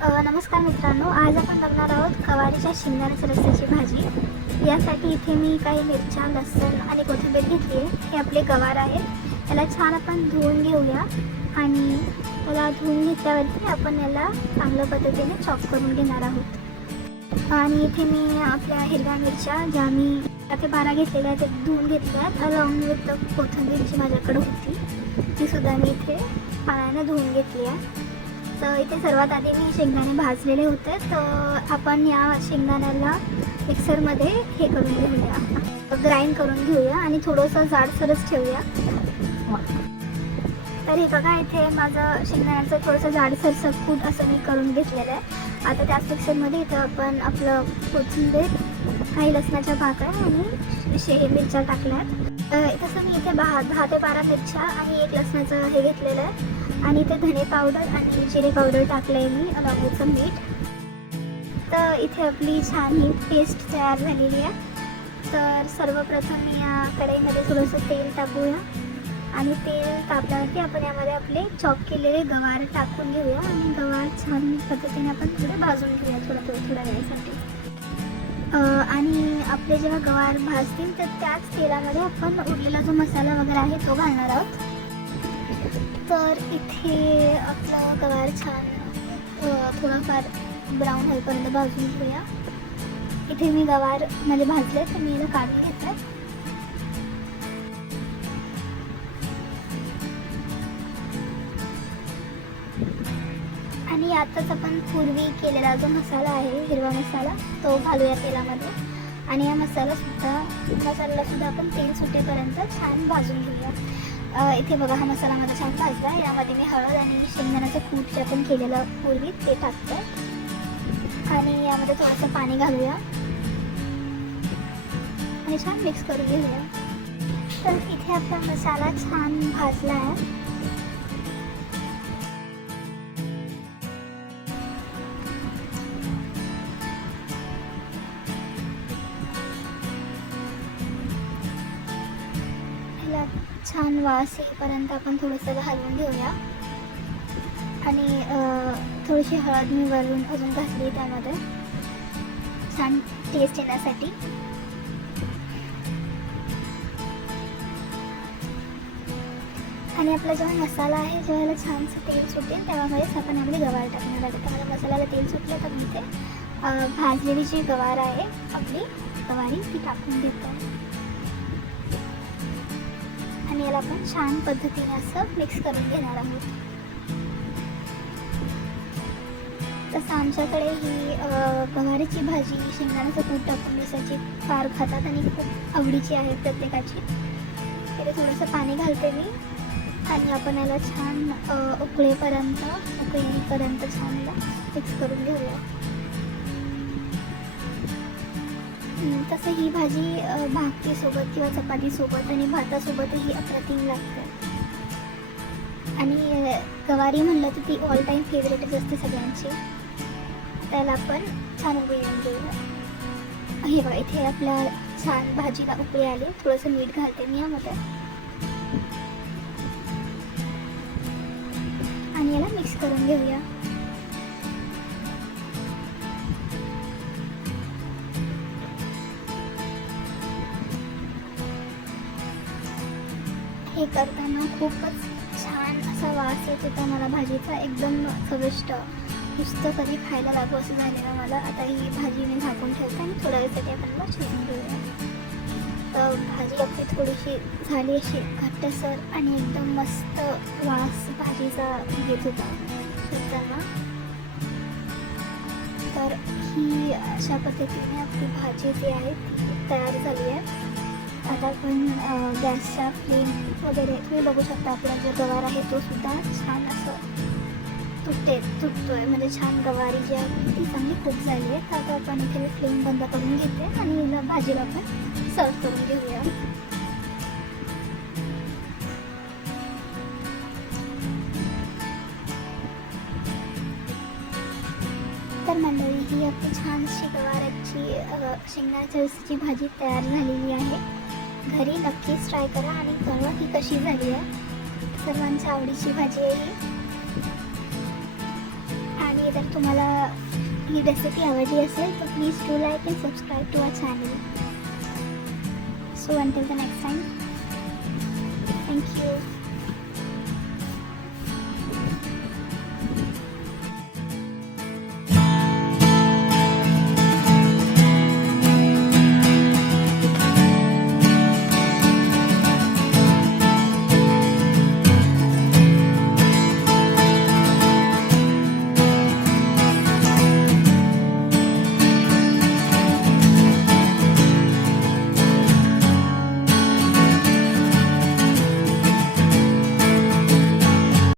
नमस्कार मित्रांनो आज आपण बघणार आहोत गवारीच्या शेंगदाण्याच्या रस्त्याची भाजी. यासाठी इथे मी काही मिरच्या लसूण आणि कोथिंबीर घेतली आहे. हे आपले गवार आहेत. याला छान आपण धुवून घेऊया आणि त्याला धुवून घेतल्यावरती आपण याला चांगल्या पद्धतीने चॉप करून घेणार आहोत. आणि इथे मी आपल्या हिरव्या मिरच्या ज्या मी ते बारा घेतलेल्या आहेत धुवून घेतल्या आहेत. अलॉंग विथ कोथिंबीर जी माझ्याकडे होती. ती सुद्धा मी इथे पाण्याने धुवून घेतली आहे. तर इथे सर्वात आधी मी शेंगदाणे भाजलेले होते. तर आपण या शेंगदाण्याला मिक्सरमध्ये हे करून घेऊया. ग्राइंड करून घेऊया आणि थोडंसं जाडसरच ठेवूया. तर हे बघा इथे माझं शेंगदाण्याचं थोडंसं जाडसर सकूट असं मी करून घेतलेलं आहे. आता त्याच मिक्सरमध्ये इथं आपण आपलं कोथिंबीर काही लसणाच्या भाकऱ्या आणि शे मिरच्या टाकल्यात अ, तसं मी इथे दहा दहा ते बारा मिरच्या आणि एक लसणाचं हे घेतलेलं आहे. आणि इथे धने पावडर आणि जिरे पावडर टाकलं आहे मी अलॉंगचं मीठ. तर इथे आपली छान ही पेस्ट तयार झालेली आहे. तर सर्वप्रथम या कढईमध्ये थोडंसं तेल टाकूया. आणि तेल तापल्यावरती आपण यामध्ये आपले चॉप केलेले गवार टाकून घेऊया. आणि गवार छान पद्धतीने आपण थोडे भाजून घेऊया थोडं थोडं थोड्या वेळेसाठी. आणि आपले जेव्हा गवार भाजतील तर त्याच तेलामध्ये आपण उरलेला जो मसाला वगैरे आहे तो घालणार आहोत. तर इथे आपला गवार छान थोडंफार थोडाफार ब्राऊन होईपर्यंत भाजून घेऊया. इथे मी गवार म्हणजे भाजले तर मी याला काढून घेतलं आणि आताच आपण पूर्वी केलेला जो मसाला आहे हिरवा मसाला तो घालूया तेलामध्ये. आणि या मसालासुद्धा मसाल्यालासुद्धा आपण तेल सुटेपर्यंत छान भाजून घेऊया. इथे बघा हा मसाला माझा छान भाजला यामध्ये मी हळद आणि शेंगदाण्याचं कूट जे आपण केलेलं पूर्वी ते टाकतो. आणि यामध्ये थोडंसं पाणी घालूया. आणि छान मिक्स करून घेऊया. तर इथे आपला मसाला छान भाजला आहे छान वास येईपर्यंत आपण थोडंसं हलवून घेऊया. आणि थोडीशी हळद मी वरून अजून घातली त्यामध्ये. छान टेस्ट येण्यासाठी. आणि आपला जेव्हा मसाला आहे जेव्हा छानसं तेल सुटेल तेव्हामध्येच आपण आपली गवार टाकणार आहे त्यामुळे मसाल्याला तेल सुटलं तर मी ते भाजलेली जी गवार आहे आपली गवारी ती टाकून घेतो आणि याला आपण छान पद्धतीने असं मिक्स करून घेणार आहोत. तसं आमच्याकडे ही गवारीची भाजी शेंगदाण्याचं कूट टाकून मिसळची फार खातात आणि खूप आवडीची आहे प्रत्येकाची. तिथे थोडंसं पाणी घालते मी. आणि आपण याला छान उकळेपर्यंत उकळीपर्यंत छान मिक्स करून घेऊया. तसं ही भाजी भाकरीसोबत किंवा चपातीसोबत आणि भातासोबतही अप्रतिम लागते. आणि गवारी म्हणलं तर ती ऑल टाईम फेवरेटच असते सगळ्यांची. त्याला आपण छान उकळी देऊया हे बघा इथे आपल्या छान भाजीला उकळी आली. थोडंसं मीठ घालते मी यामध्ये आणि याला मिक्स करून घेऊया. हे करताना खूपच छान असा वास येत होता मला भाजीचा. एकदम चविष्ट. नुसतं कधी खायला लागू असं झालेलं मला. आता ही भाजी मी झाकून ठेवते आणि थोड्या वेळासाठी आपण मला शिजून घेऊया. तर भाजी आपली थोडीशी झाली अशी घट्टसर आणि एकदम मस्त वास भाजीचा घेत होता. शिजताना तर ही अशा पद्धतीने आपली भाजी जी आहे ती तयार झाली आहे. आता आपण गॅसचा फ्लेम वगैरे तुम्ही बघू शकता आपला जो गवार आहे तो सुद्धा छान असं तुटते तुटतोय. म्हणजे छान गवारी जी आहे ती चांगली खूप झाली आहे. तर आता आपण इथे फ्लेम बंद करून घेते आणि भाजीला आपण सर्व करून घेऊया. तर मंडळी ही आपली छानशी गवाराची अ, रसाची भाजी तयार झालेली आहे. घरी नक्कीच ट्राय करा आणि कळवा की कशी झाली आहे. सर्वांच्या आवडीची भाजी आहे ही. आणि जर तुम्हाला ही रेसिपी आवडली असेल तर please to like and subscribe to our channel so until the next time thank you